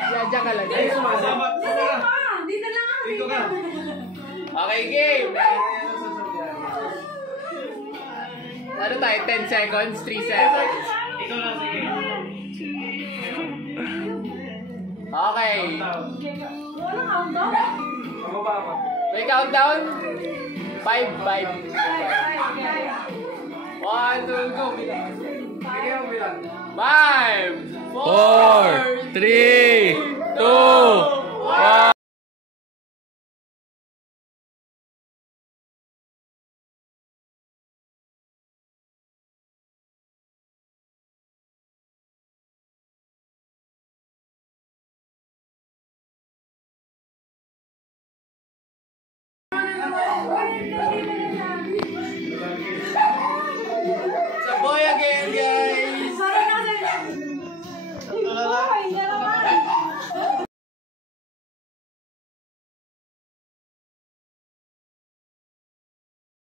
Diyan ka lang. Ay, sumasama. Dito lang ako. Dito ka. Okay, game. Ano tayo? 10 seconds? 3 seconds? Ikaw lang, sige. Okay. Walang countdown. Ako ba ako? May countdown? 5, 5. 1, 2, go. Sige, bilang. 5, 4, 3,